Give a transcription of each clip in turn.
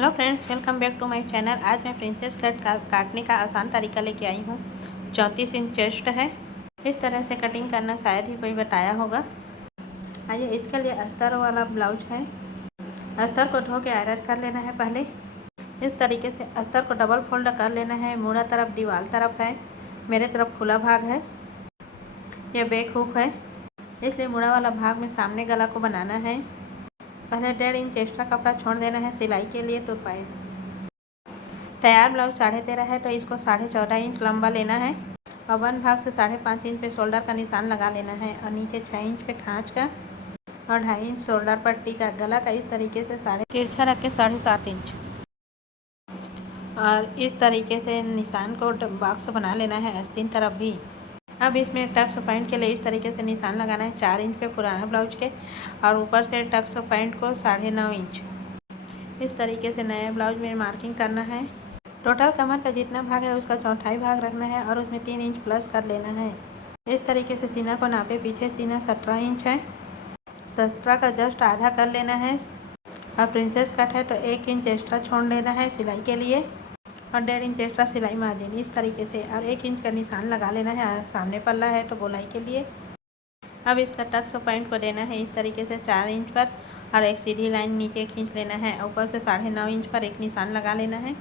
Hello friends, welcome back to my channel. आज मैं princess cut काटने का आसान तरीका लेके आई हूँ। 34 इंच चेस्ट है। इस तरह से कटिंग करना शायद ही कोई बताया होगा। आइए, इसके लिए अस्तर वाला ब्लाउज है। अस्तर को धो के आयरन कर लेना है। पहले इस तरीके से अस्तर को डबल फोल्ड कर लेना है। मुड़ा तरफ दीवार तरफ है, मेरे तरफ खुला भाग है। यह बैक हुक है, इसलिए मुड़ा वाला भाग में सामने गला को बनाना है। पहले 1.5 इंच एक्स्ट्रा कपड़ा छोड़ देना है सिलाई के लिए। तो पाए तैयार ब्लाउज 13.5 है, तो इसको 14.5 इंच लंबा लेना है और 1 भाग से 5.5 इंच पे शोल्डर का निशान लगा लेना है और नीचे 6 इंच पे खाँच का और 2.5 इंच शोल्डर पट्टी का। गला का इस तरीके से तिरछा रख के 7.5 इंच और इस तरीके से निशान को बॉक्स बना लेना है आस्तीन तरफ भी। अब इसमें टक्स पैंट के लिए इस तरीके से निशान लगाना है 4 इंच पे पुराना ब्लाउज के और ऊपर से टक्स पैंट को 9.5 इंच। इस तरीके से नए ब्लाउज में मार्किंग करना है। टोटल कमर का जितना भाग है उसका चौथाई भाग रखना है और उसमें 3 इंच प्लस कर लेना है। इस तरीके से सीना को नापे। पीछे सीना 17 इंच है, 17 का जस्ट आधा कर लेना है। और प्रिंसेस कट है तो 1 इंच एक्स्ट्रा छोड़ लेना है सिलाई के लिए और 1.5 इंच एक्स्ट्रा सिलाई मार्जिन इस तरीके से और 1 इंच का निशान लगा लेना है। सामने पल्ला है तो गोलाई के लिए। अब इसका टक्स पॉइंट को देना है इस तरीके से 4 इंच पर और एक सीधी लाइन नीचे खींच लेना है। ऊपर से 9.5 इंच पर एक निशान लगा लेना है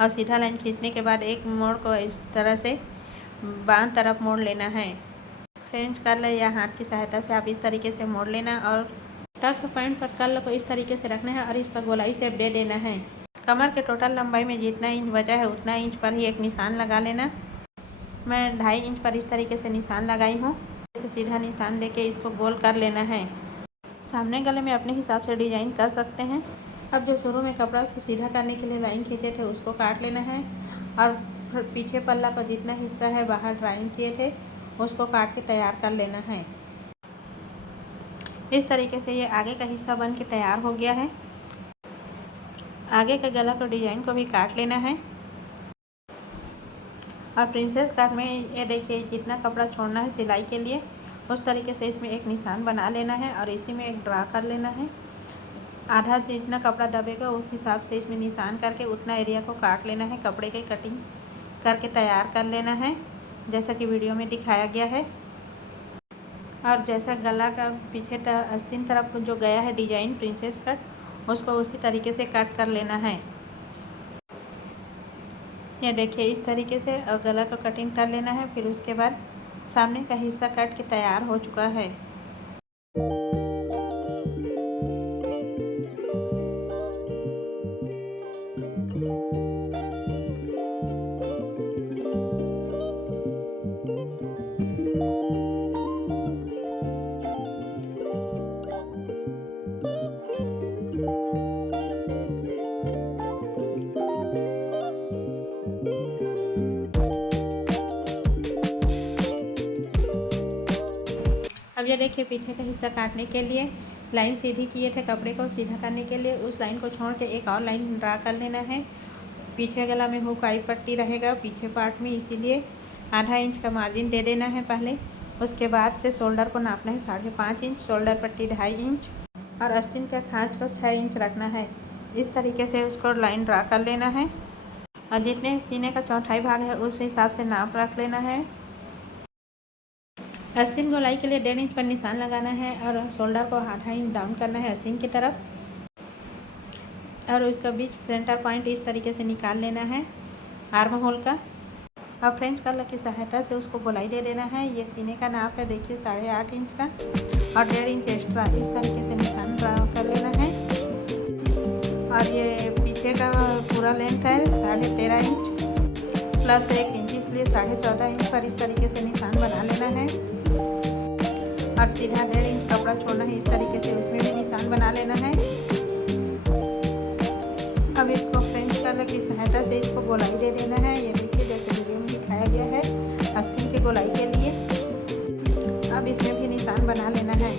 और सीधा लाइन खींचने के बाद एक मोड़ को इस तरह से बाएं तरफ मोड़ लेना है। फ्रेंच कर्ल या हाथ की सहायता से आप इस तरीके से मोड़ लेना और टक्स पॉइंट पर कर्ल को इस तरीके से रखना है और इस पर गोलाई शेप दे देना है। कमर के टोटल लंबाई में जितना इंच बचा है उतना इंच पर ही एक निशान लगा लेना। मैं 2.5 इंच पर इस तरीके से निशान लगाई हूँ। सीधा निशान देके इसको गोल कर लेना है। सामने गले में अपने हिसाब से डिजाइन कर सकते हैं। अब जो शुरू में कपड़ा उसको सीधा करने के लिए लाइन खींचे थे उसको काट लेना है और पीछे पल्ला का जितना हिस्सा है बाहर ड्राइंग किए थे उसको काट के तैयार कर लेना है। इस तरीके से ये आगे का हिस्सा बन के तैयार हो गया है। आगे के गला को डिजाइन को भी काट लेना है और प्रिंसेस कट में ये देखिए जितना कपड़ा छोड़ना है सिलाई के लिए उस तरीके से इसमें एक निशान बना लेना है और इसी में एक ड्रा कर लेना है। आधा जितना कपड़ा दबेगा उस हिसाब से इसमें निशान करके उतना एरिया को काट लेना है। कपड़े की कटिंग करके तैयार कर लेना है जैसा कि वीडियो में दिखाया गया है। और जैसा गला का पीछे आस्तीन तरफ जो गया है डिजाइन प्रिंसेस कट उसको उसी तरीके से कट कर लेना है। ये देखिए इस तरीके से और गला का कटिंग कर लेना है। फिर उसके बाद सामने का हिस्सा कट के तैयार हो चुका है। अब ये देखिए पीछे का हिस्सा काटने के लिए लाइन सीधी किए थे। कपड़े को सीधा करने के लिए उस लाइन को छोड़ के एक और लाइन ड्रा कर लेना है। पीछे गला में हुक आई पट्टी रहेगा पीछे पार्ट में, इसीलिए आधा इंच का मार्जिन दे देना है पहले। उसके बाद से शोल्डर को नापना है 5.5 इंच, शोल्डर पट्टी 2.5 इंच और आस्तीन का खाँच को 6 इंच रखना है। इस तरीके से उसको लाइन ड्रा कर लेना है और जितने सीने का चौथाई भाग है उस हिसाब से नाप रख लेना है। आस्तीन गोलाई के लिए 1.5 इंच पर निशान लगाना है और शोल्डर को 1/2 इंच डाउन करना है आस्तीन की तरफ और उसका बीच सेंटर पॉइंट इस तरीके से निकाल लेना है आर्म होल का और फ्रेंच कर्ल की सहायता से उसको गोलाई दे देना है। ये सीने का नाप है देखिए 8.5 इंच का और 1.5 इंच एक्स्ट्रा इस तरीके से निशान ड्रा कर लेना है। और ये पीछे का पूरा लेंथ है 13.5 इंच प्लस 1 इंच, इसलिए 14.5 इंच पर इस तरीके से निशान बना लेना है और सीधा 1.5 इंच कपड़ा छोड़ना है। इस तरीके से उसमें भी निशान बना लेना है। अब इसको फ्रेंच कर्ल की सहायता से इसको गोलाई दे देना है। ये देखिए जैसे वीडियो में दिखाया गया है आस्तीन की गोलाई के लिए। अब इसमें भी निशान बना लेना है।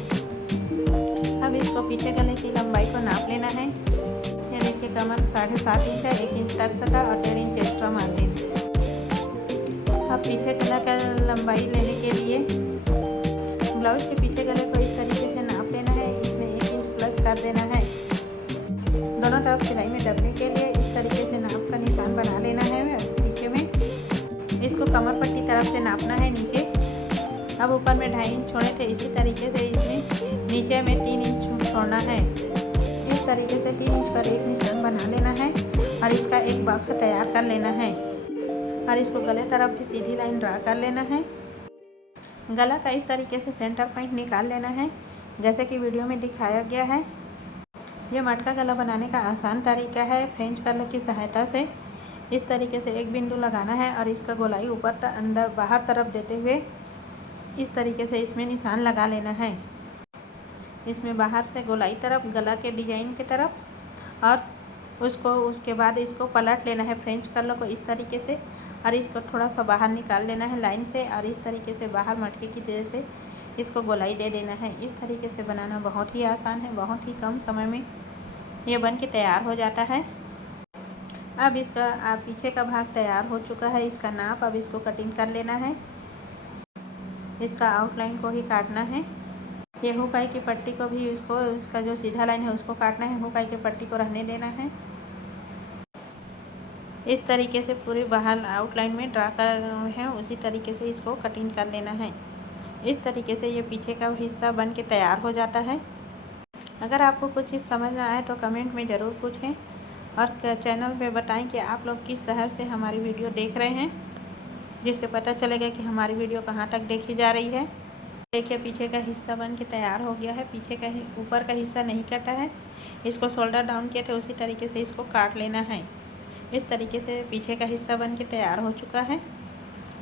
अब इसको पीछे गले की लंबाई को नाप लेना है। ये देखिए कमर 7.5 इंच है, 1 इंच टक्स का और 1.5 इंच एक्स्ट्रा मार्जिन। अब पीछे गला का लंबाई लेने के लिए ब्लाउज के पीछे गले को इस तरीके से नाप लेना है। इसमें 1 इंच प्लस कर देना है। दोनों तरफ सिलाई में दबने के लिए इस तरीके से नाप का निशान बना लेना है। नीचे में इसको कमर पट्टी तरफ से नापना है नीचे। अब ऊपर में 2.5 इंच छोड़े थे, इसी तरीके से इसमें नीचे में 3 इंच छोड़ना है। इस तरीके से 3 इंच पर एक निशान बना लेना है और इसका एक बॉक्स तैयार कर लेना है और इसको गले तरफ भी सीधी लाइन ड्रा कर लेना है। गला का इस तरीके से सेंटर पॉइंट निकाल लेना है जैसे कि वीडियो में दिखाया गया है। यह मटका गला बनाने का आसान तरीका है। फ्रेंच कर्ल की सहायता से इस तरीके से एक बिंदु लगाना है और इसका गोलाई ऊपर अंदर बाहर तरफ देते हुए इस तरीके से इसमें निशान लगा लेना है। इसमें बाहर से गोलाई तरफ गला के डिजाइन की तरफ और उसके बाद इसको पलट लेना है फ्रेंच कर्ल को इस तरीके से और इसको थोड़ा सा बाहर निकाल लेना है लाइन से और इस तरीके से बाहर मटके की तरह से इसको गोलाई दे देना है। इस तरीके से बनाना बहुत ही आसान है, बहुत ही कम समय में ये बन के तैयार हो जाता है। अब इसका पीछे का भाग तैयार हो चुका है, इसका नाप अब इसको कटिंग कर लेना है। इसका आउटलाइन को ही काटना है। ये हुकाई की पट्टी को भी इसका जो सीधा लाइन है उसको काटना है, हुकाई की पट्टी को रहने देना है। इस तरीके से पूरे बाहर आउटलाइन में ड्रा कर है, उसी तरीके से इसको कटिंग कर लेना है। इस तरीके से ये पीछे का हिस्सा बन के तैयार हो जाता है। अगर आपको कुछ चीज़ समझ ना आए तो कमेंट में ज़रूर पूछें और चैनल पे बताएं कि आप लोग किस शहर से हमारी वीडियो देख रहे हैं, जिससे पता चलेगा कि हमारी वीडियो कहाँ तक देखी जा रही है। देखिए पीछे का हिस्सा बन के तैयार हो गया है। पीछे का ऊपर का हिस्सा नहीं कटा है, इसको शोल्डर डाउन किए थे उसी तरीके से इसको काट लेना है। इस तरीके से पीछे का हिस्सा बन के तैयार हो चुका है।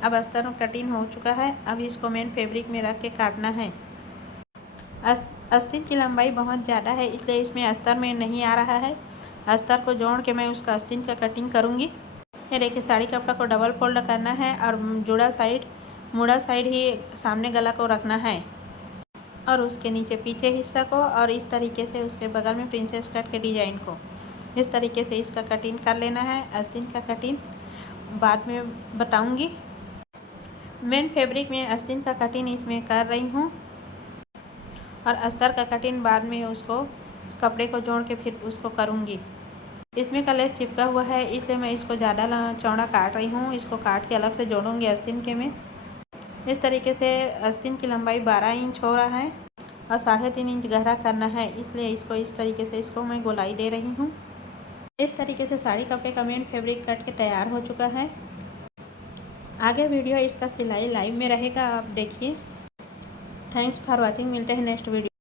अब अस्तर कटिंग हो चुका है। अब इसको मेन फैब्रिक में रख के काटना है। अस्तर की लंबाई बहुत ज़्यादा है इसलिए इसमें अस्तर में नहीं आ रहा है। अस्तर को जोड़ के मैं उसका अस्तीन का कटिंग करूँगी। ये देखिए साड़ी कपड़ा को डबल फोल्ड करना है और मुड़ा साइड ही सामने गला को रखना है और उसके नीचे पीछे हिस्सा को और इस तरीके से उसके बगल में प्रिंसेस कट के डिजाइन को इस तरीके से इसका कटिंग कर लेना है। अस्तीन का कटिंग बाद में बताऊंगी। मेन फैब्रिक में अस्तीन का कटिंग इसमें कर रही हूँ और अस्तर का कटिंग बाद में उसको कपड़े को जोड़ के फिर उसको करूँगी। इसमें कलर चिपका हुआ है इसलिए मैं इसको ज़्यादा चौड़ा काट रही हूँ। इसको काट के अलग से जोड़ूंगी अस्तीन के में। इस तरीके से अस्तीन की लंबाई 12 इंच हो रहा है और 3.5 इंच गहरा करना है, इसलिए इसको इस तरीके से इसको मैं गोलाई दे रही हूँ। इस तरीके से साड़ी कपड़े का मेन फैब्रिक कट के तैयार हो चुका है। आगे वीडियो इसका सिलाई लाइव में रहेगा, आप देखिए। Thanks for watching. मिलते हैं नेक्स्ट वीडियो।